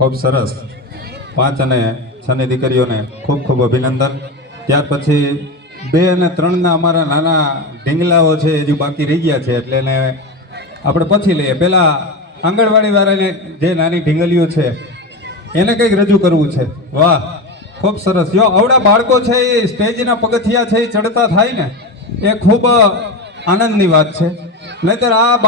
ખૂબ સરસ. 5 અને 6 ની દીકરીઓને ખૂબ ખૂબ અભિનંદન. ત્યાર પછી 2 અને 3 ના અમારા નાના ઢીંગલાઓ છે હજુ બાકી રહી ગયા છે, એટલે એને આપણે પછી લઈએ. પેલા આંગણવાડી વાળાને જે નાની ઢીંગલીઓ છે એને કંઈક રજૂ કરવું છે. વાહ, ખૂબ સરસ. જો આવડા બાળકો છે એ સ્ટેજના પગથિયા છે એ ચડતા થાય ને એ ખૂબ આનંદની વાત છે. નહીતર આ